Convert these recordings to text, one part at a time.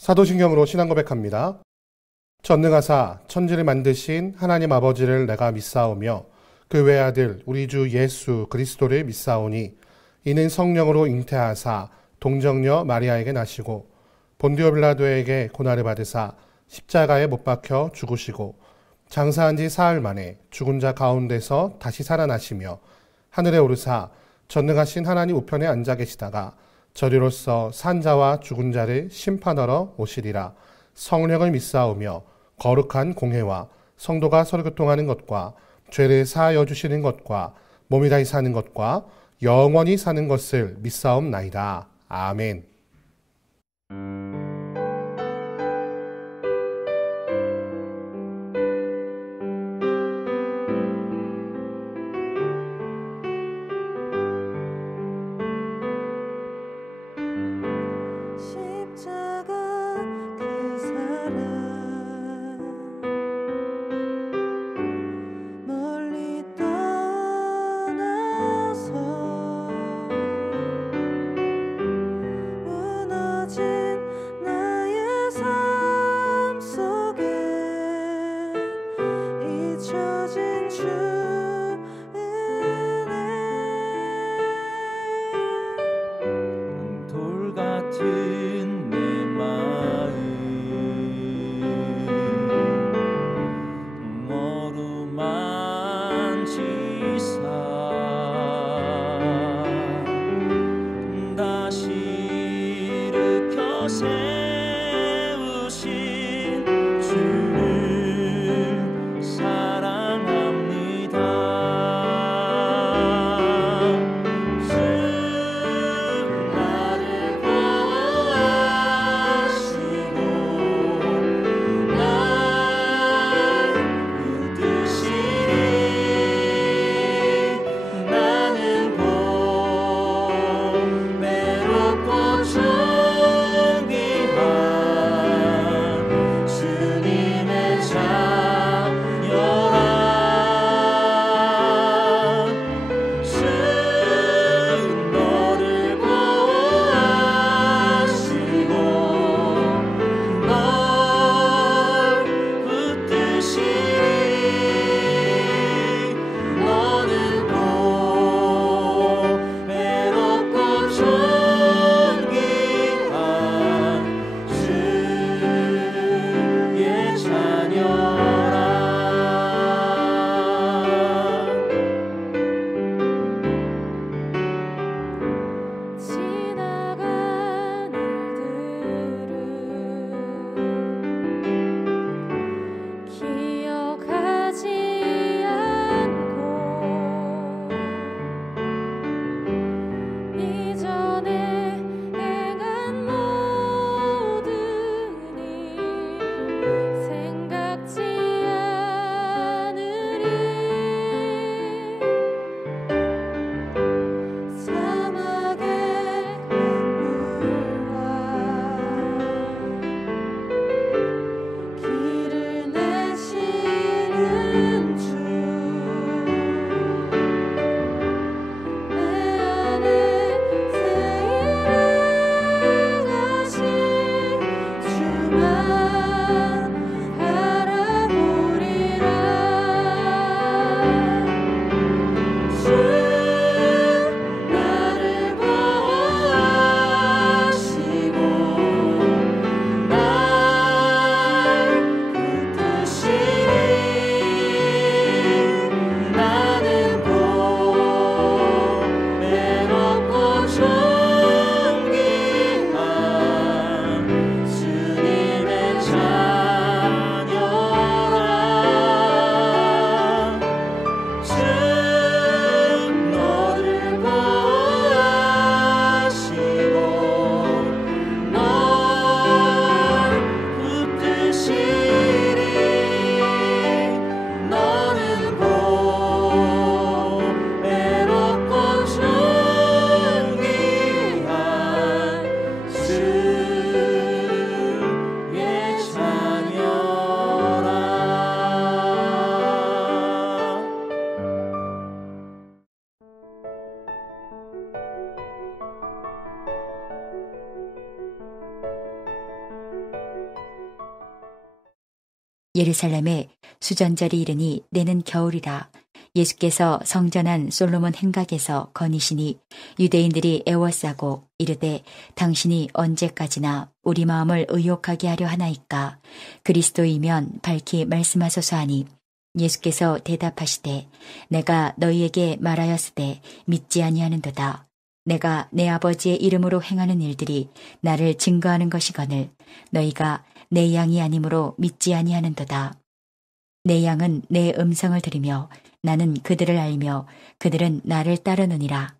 사도신경으로 신앙 고백합니다. 전능하사 천지를 만드신 하나님 아버지를 내가 믿사오며 그 외아들 우리 주 예수 그리스도를 믿사오니 이는 성령으로 잉태하사 동정녀 마리아에게 나시고 본디오 빌라도에게 고난을 받으사 십자가에 못 박혀 죽으시고 장사한 지 사흘 만에 죽은 자 가운데서 다시 살아나시며 하늘에 오르사 전능하신 하나님 우편에 앉아 계시다가 저리로서 산자와 죽은 자를 심판하러 오시리라. 성령을 믿사오며 거룩한 공회와 성도가 서로 교통하는 것과 죄를 사하여 주시는 것과 몸이 다시 사는 것과 영원히 사는 것을 믿사옵나이다. 아멘. 예루살렘에 수전절이 이르니 내는 겨울이라. 예수께서 성전한 솔로몬 행각에서 거니시니 유대인들이 애워싸고 이르되 당신이 언제까지나 우리 마음을 의욕하게 하려 하나이까. 그리스도이면 밝히 말씀하소서 하니 예수께서 대답하시되 내가 너희에게 말하였으되 믿지 아니하는도다. 내가 내 아버지의 이름으로 행하는 일들이 나를 증거하는 것이거늘 너희가 내 양이 아니므로 믿지 아니하는도다. 내 양은 내 음성을 들으며 나는 그들을 알며 그들은 나를 따르느니라.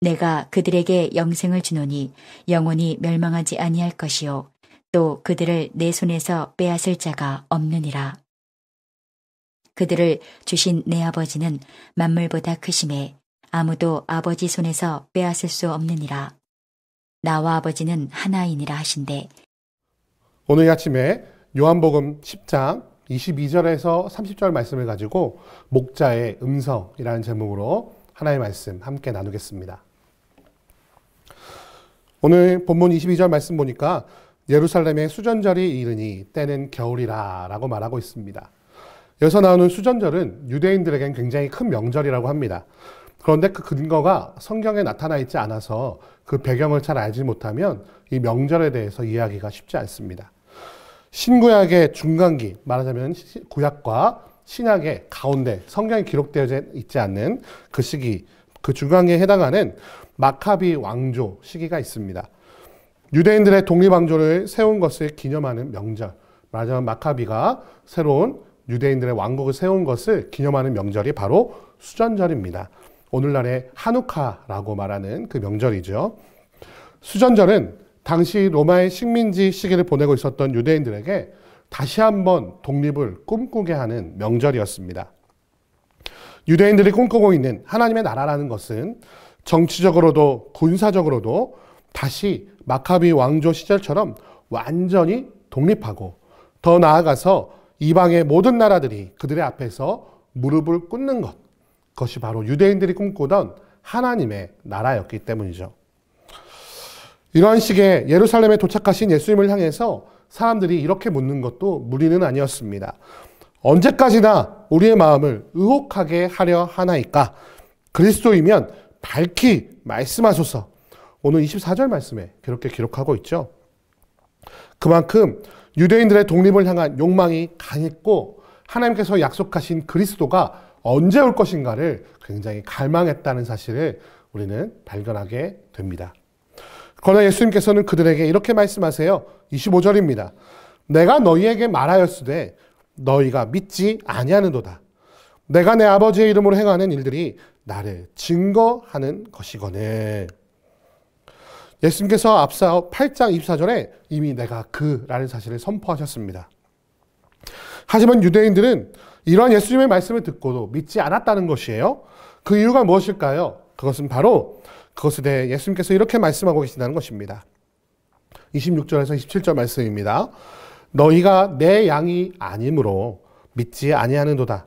내가 그들에게 영생을 주노니 영원히 멸망하지 아니할 것이요 또 그들을 내 손에서 빼앗을 자가 없느니라. 그들을 주신 내 아버지는 만물보다 크심에 아무도 아버지 손에서 빼앗을 수 없느니라. 나와 아버지는 하나이니라 하신대. 오늘 아침에 요한복음 10장 22절에서 30절 말씀을 가지고 목자의 음성이라는 제목으로 하나의 말씀 함께 나누겠습니다. 오늘 본문 22절 말씀 보니까 예루살렘의 수전절이 이르니 때는 겨울이라 라고 말하고 있습니다. 여기서 나오는 수전절은 유대인들에겐 굉장히 큰 명절이라고 합니다. 그런데 그 근거가 성경에 나타나 있지 않아서 그 배경을 잘 알지 못하면 이 명절에 대해서 이해하기가 쉽지 않습니다. 신구약의 중간기, 말하자면 구약과 신약의 가운데 성경에 기록되어 있지 않는 그 시기, 그 중간기에 해당하는 마카비 왕조 시기가 있습니다. 유대인들의 독립왕조를 세운 것을 기념하는 명절, 말하자면 마카비가 새로운 유대인들의 왕국을 세운 것을 기념하는 명절이 바로 수전절입니다. 오늘날의 하누카라고 말하는 그 명절이죠. 수전절은 당시 로마의 식민지 시기를 보내고 있었던 유대인들에게 다시 한번 독립을 꿈꾸게 하는 명절이었습니다. 유대인들이 꿈꾸고 있는 하나님의 나라라는 것은 정치적으로도 군사적으로도 다시 마카비 왕조 시절처럼 완전히 독립하고 더 나아가서 이방의 모든 나라들이 그들의 앞에서 무릎을 꿇는 것, 그것이 바로 유대인들이 꿈꾸던 하나님의 나라였기 때문이죠. 이러한 시기에 예루살렘에 도착하신 예수님을 향해서 사람들이 이렇게 묻는 것도 무리는 아니었습니다. 언제까지나 우리의 마음을 의혹하게 하려 하나이까? 그리스도이면 밝히 말씀하소서. 오늘 24절 말씀에 그렇게 기록하고 있죠. 그만큼 유대인들의 독립을 향한 욕망이 강했고 하나님께서 약속하신 그리스도가 언제 올 것인가를 굉장히 갈망했다는 사실을 우리는 발견하게 됩니다. 그러나 예수님께서는 그들에게 이렇게 말씀하세요. 25절입니다. 내가 너희에게 말하였으되 너희가 믿지 아니하는도다. 내가 내 아버지의 이름으로 행하는 일들이 나를 증거하는 것이거늘. 예수님께서 앞서 8장 24절에 이미 내가 그라는 사실을 선포하셨습니다. 하지만 유대인들은 이러한 예수님의 말씀을 듣고도 믿지 않았다는 것이에요. 그 이유가 무엇일까요? 그것은 바로 그것에 대해 예수님께서 이렇게 말씀하고 계신다는 것입니다. 26절에서 27절 말씀입니다. 너희가 내 양이 아니므로 믿지 아니하는도다.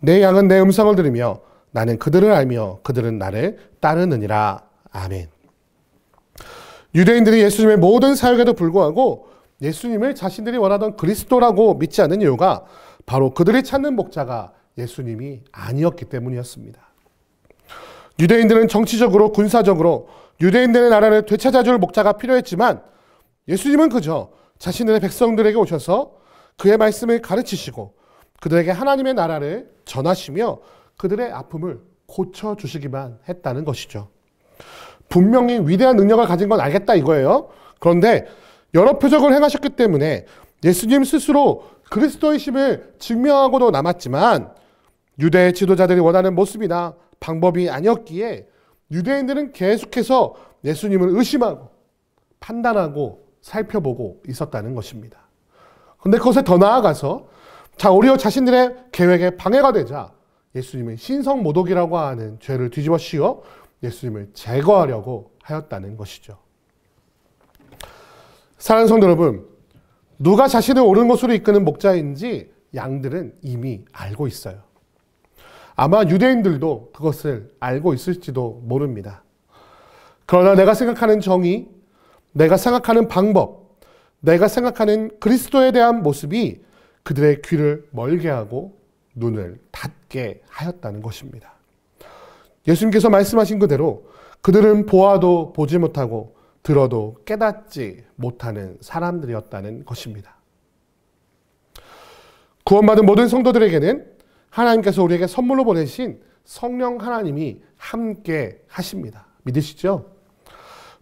내 양은 내 음성을 들으며 나는 그들을 알며 그들은 나를 따르느니라. 아멘. 유대인들이 예수님의 모든 사역에도 불구하고 예수님을 자신들이 원하던 그리스도라고 믿지 않는 이유가 바로 그들이 찾는 목자가 예수님이 아니었기 때문이었습니다. 유대인들은 정치적으로 군사적으로 유대인들의 나라를 되찾아줄 목자가 필요했지만 예수님은 그저 자신들의 백성들에게 오셔서 그의 말씀을 가르치시고 그들에게 하나님의 나라를 전하시며 그들의 아픔을 고쳐주시기만 했다는 것이죠. 분명히 위대한 능력을 가진 건 알겠다 이거예요. 그런데 여러 표적을 행하셨기 때문에 예수님 스스로 그리스도이심을 증명하고도 남았지만 유대 지도자들이 원하는 모습이나 방법이 아니었기에 유대인들은 계속해서 예수님을 의심하고 판단하고 살펴보고 있었다는 것입니다. 그런데 그것에 더 나아가서 오히려 자신들의 계획에 방해가 되자 예수님은 신성모독이라고 하는 죄를 뒤집어 씌워 예수님을 제거하려고 하였다는 것이죠. 사랑하는 성도 여러분, 누가 자신을 옳은 것으로 이끄는 목자인지 양들은 이미 알고 있어요. 아마 유대인들도 그것을 알고 있을지도 모릅니다. 그러나 내가 생각하는 정의, 내가 생각하는 방법, 내가 생각하는 그리스도에 대한 모습이 그들의 귀를 멀게 하고 눈을 닫게 하였다는 것입니다. 예수님께서 말씀하신 그대로 그들은 보아도 보지 못하고 들어도 깨닫지 못하는 사람들이었다는 것입니다. 구원받은 모든 성도들에게는 하나님께서 우리에게 선물로 보내신 성령 하나님이 함께 하십니다. 믿으시죠?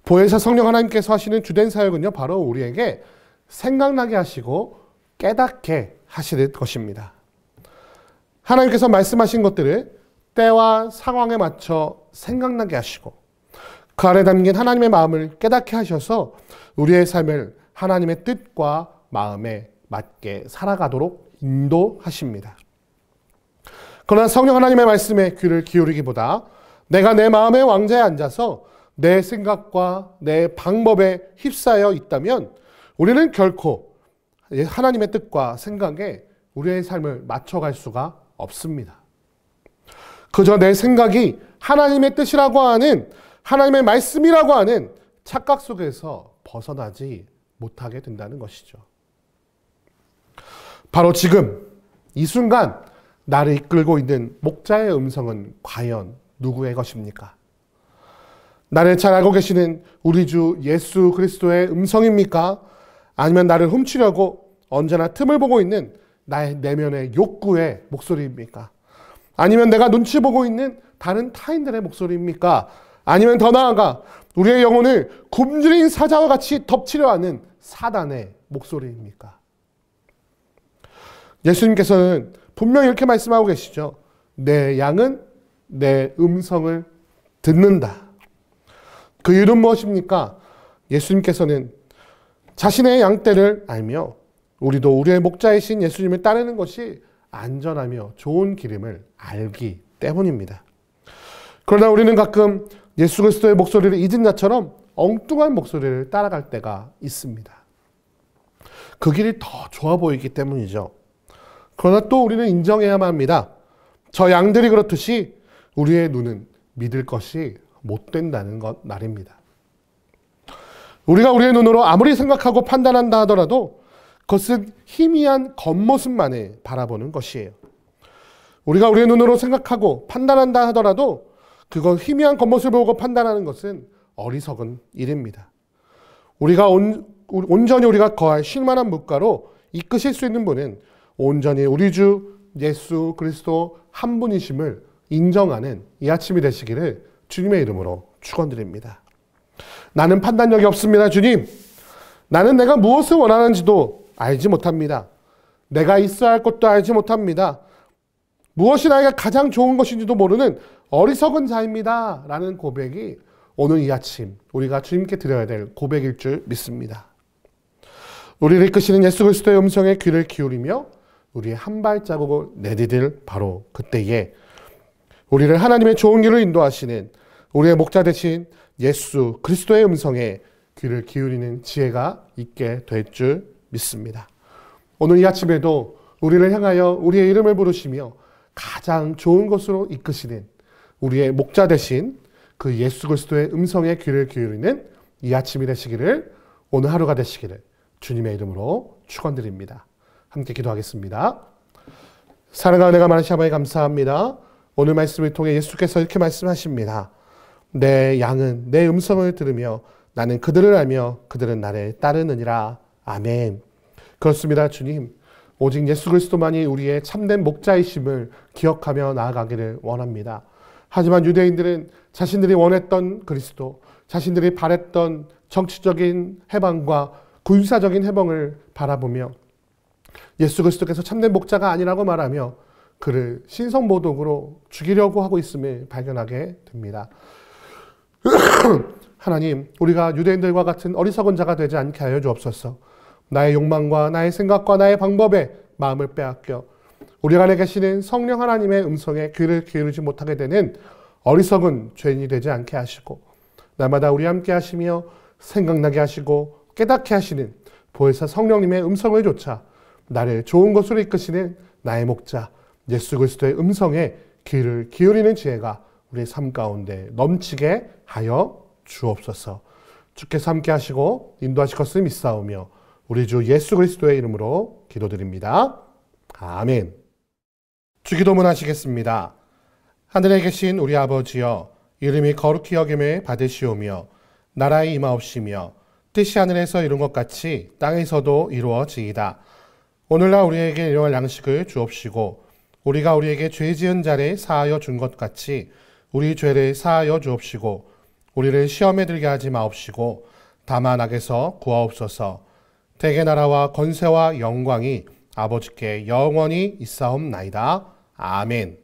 보혜사 성령 하나님께서 하시는 주된 사역은요, 바로 우리에게 생각나게 하시고 깨닫게 하시는 것입니다. 하나님께서 말씀하신 것들을 때와 상황에 맞춰 생각나게 하시고 그 안에 담긴 하나님의 마음을 깨닫게 하셔서 우리의 삶을 하나님의 뜻과 마음에 맞게 살아가도록 인도하십니다. 그러나 성령 하나님의 말씀에 귀를 기울이기보다 내가 내 마음의 왕좌에 앉아서 내 생각과 내 방법에 휩싸여 있다면 우리는 결코 하나님의 뜻과 생각에 우리의 삶을 맞춰갈 수가 없습니다. 그저 내 생각이 하나님의 뜻이라고 하는, 하나님의 말씀이라고 하는 착각 속에서 벗어나지 못하게 된다는 것이죠. 바로 지금 이 순간 나를 이끌고 있는 목자의 음성은 과연 누구의 것입니까? 나를 잘 알고 계시는 우리 주 예수 그리스도의 음성입니까? 아니면 나를 훔치려고 언제나 틈을 보고 있는 나의 내면의 욕구의 목소리입니까? 아니면 내가 눈치 보고 있는 다른 타인들의 목소리입니까? 아니면 더 나아가 우리의 영혼을 굶주린 사자와 같이 덮치려 하는 사단의 목소리입니까? 예수님께서는 분명히 이렇게 말씀하고 계시죠. 내 양은 내 음성을 듣는다. 그 이유는 무엇입니까? 예수님께서는 자신의 양떼를 알며 우리도 우리의 목자이신 예수님을 따르는 것이 안전하며 좋은 길임을 알기 때문입니다. 그러나 우리는 가끔 예수 그리스도의 목소리를 잊은 자처럼 엉뚱한 목소리를 따라갈 때가 있습니다. 그 길이 더 좋아 보이기 때문이죠. 그러나 또 우리는 인정해야만 합니다. 저 양들이 그렇듯이 우리의 눈은 믿을 것이 못 된다는 것 말입니다. 우리가 우리의 눈으로 아무리 생각하고 판단한다 하더라도 그것은 희미한 겉모습만을 바라보는 것이에요. 우리가 우리의 눈으로 생각하고 판단한다 하더라도 그거 희미한 겉모습을 보고 판단하는 것은 어리석은 일입니다. 우리가 온전히 우리가 거할 쉴만한 물가로 이끄실 수 있는 분은 온전히 우리 주 예수 그리스도 한 분이심을 인정하는 이 아침이 되시기를 주님의 이름으로 축원드립니다. 나는 판단력이 없습니다, 주님. 나는 내가 무엇을 원하는지도 알지 못합니다. 내가 있어야 할 것도 알지 못합니다. 무엇이 나에게 가장 좋은 것인지도 모르는 어리석은 자입니다. 라는 고백이 오늘 이 아침 우리가 주님께 드려야 될 고백일 줄 믿습니다. 우리를 이끄시는 예수 그리스도의 음성에 귀를 기울이며 우리의 한 발자국을 내디딜 바로 그때에 우리를 하나님의 좋은 길로 인도하시는 우리의 목자 되신 예수 그리스도의 음성에 귀를 기울이는 지혜가 있게 될 줄 믿습니다. 오늘 이 아침에도 우리를 향하여 우리의 이름을 부르시며 가장 좋은 곳으로 이끄시는 우리의 목자 되신 그 예수 그리스도의 음성에 귀를 기울이는 이 아침이 되시기를, 오늘 하루가 되시기를 주님의 이름으로 축원드립니다. 함께 기도하겠습니다. 사랑하는 은혜가 많으신 아버지 감사합니다. 오늘 말씀을 통해 예수께서 이렇게 말씀하십니다. 내 양은 내 음성을 들으며 나는 그들을 알며 그들은 나를 따르느니라. 아멘. 그렇습니다, 주님. 오직 예수 그리스도만이 우리의 참된 목자이심을 기억하며 나아가기를 원합니다. 하지만 유대인들은 자신들이 원했던 그리스도, 자신들이 바랬던 정치적인 해방과 군사적인 해방을 바라보며 예수 그리스도께서 참된 목자가 아니라고 말하며 그를 신성모독으로 죽이려고 하고 있음을 발견하게 됩니다. 하나님, 우리가 유대인들과 같은 어리석은 자가 되지 않게 하여 주옵소서. 나의 욕망과 나의 생각과 나의 방법에 마음을 빼앗겨 우리 안에 계시는 성령 하나님의 음성에 귀를 기울이지 못하게 되는 어리석은 죄인이 되지 않게 하시고, 날마다 우리 함께 하시며 생각나게 하시고 깨닫게 하시는 보혜사 성령님의 음성을 조차 나를 좋은 곳으로 이끄시는 나의 목자 예수 그리스도의 음성에 귀를 기울이는 지혜가 우리의 삶 가운데 넘치게 하여 주옵소서. 주께서 함께 하시고 인도하실 것을 믿사오며 우리 주 예수 그리스도의 이름으로 기도드립니다. 아멘. 주기도문 하시겠습니다. 하늘에 계신 우리 아버지여, 이름이 거룩히 여김을 받으시오며 나라의 임하옵시며 뜻이 하늘에서 이룬 것 같이 땅에서도 이루어지이다. 오늘날 우리에게 일용할 양식을 주옵시고 우리가 우리에게 죄 지은 자를 사하여 준 것 같이 우리 죄를 사하여 주옵시고 우리를 시험에 들게 하지 마옵시고 다만 악에서 구하옵소서. 대개 나라와 권세와 영광이 아버지께 영원히 있사옵나이다. 아멘.